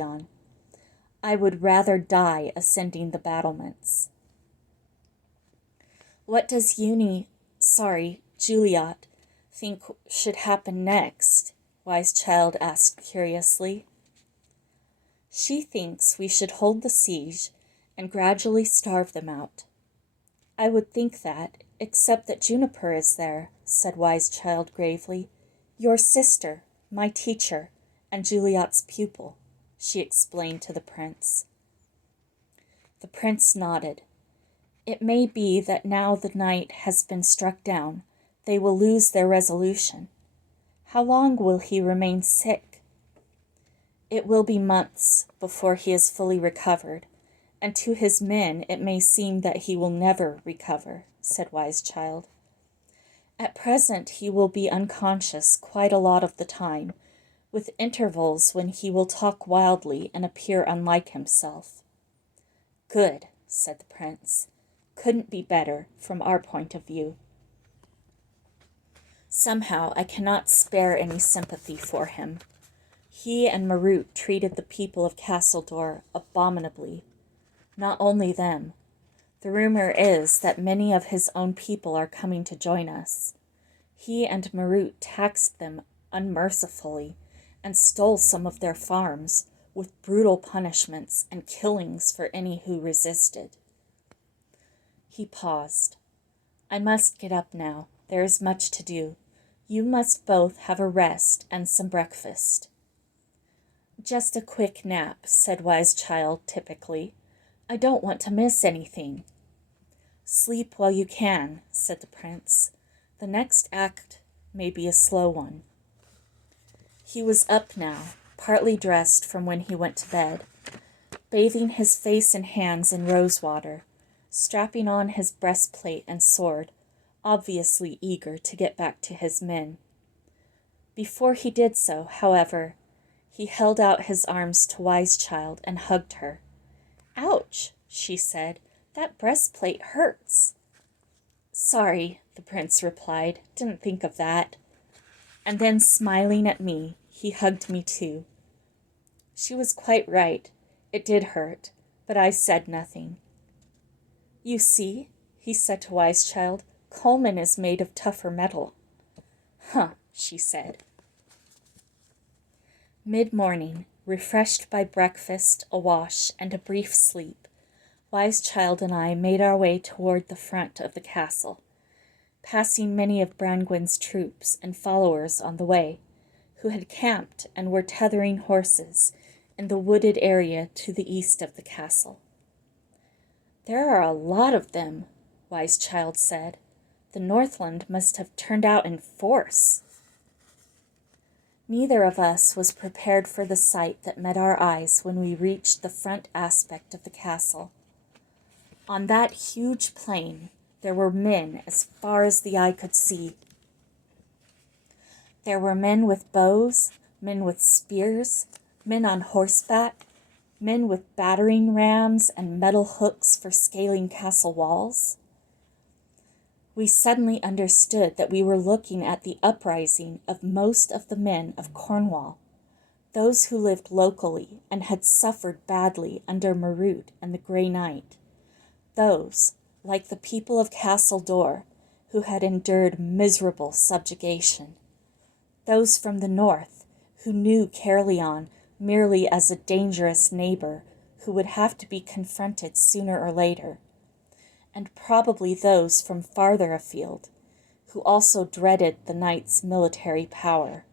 on. I would rather die ascending the battlements. What does Juliet, think should happen next? Wise Child asked curiously. She thinks we should hold the siege and gradually starve them out. I would think that, except that Juniper is there, said Wise Child gravely. Your sister, my teacher, and Juliet's pupil, she explained to the prince. The prince nodded. It may be that now the night has been struck down, they will lose their resolution. How long will he remain sick? It will be months before he is fully recovered, and to his men it may seem that he will never recover, said Wise Child. At present he will be unconscious quite a lot of the time, with intervals when he will talk wildly and appear unlike himself. Good, said the prince. Couldn't be better from our point of view. Somehow I cannot spare any sympathy for him. He and Marut treated the people of Castledor abominably. Not only them. The rumor is that many of his own people are coming to join us. He and Marut taxed them unmercifully and stole some of their farms, with brutal punishments and killings for any who resisted. He paused. I must get up now. There is much to do. You must both have a rest and some breakfast. Just a quick nap, said Wise Child typically. I don't want to miss anything. Sleep while you can, said the prince. The next act may be a slow one. He was up now, partly dressed from when he went to bed, bathing his face and hands in rose water, strapping on his breastplate and sword, obviously eager to get back to his men. Before he did so, however, he held out his arms to Wise Child and hugged her. Ouch, she said. That breastplate hurts. Sorry, the prince replied. Didn't think of that. And then, smiling at me, he hugged me too. She was quite right. It did hurt, but I said nothing. You see, he said to Wise Child, Colman is made of tougher metal. Huh, she said. Mid-morning, refreshed by breakfast, a wash, and a brief sleep, Wise Child and I made our way toward the front of the castle, passing many of Brangwen's troops and followers on the way, who had camped and were tethering horses in the wooded area to the east of the castle. There are a lot of them, Wise Child said. The Northland must have turned out in force. Neither of us was prepared for the sight that met our eyes when we reached the front aspect of the castle. On that huge plain, there were men as far as the eye could see. There were men with bows, men with spears, men on horseback, men with battering rams and metal hooks for scaling castle walls. We suddenly understood that we were looking at the uprising of most of the men of Cornwall, those who lived locally and had suffered badly under Marut and the Grey Knight, those, like the people of Castledor, who had endured miserable subjugation, those from the north who knew Caerleon merely as a dangerous neighbor who would have to be confronted sooner or later, and probably those from farther afield, who also dreaded the knight's military power.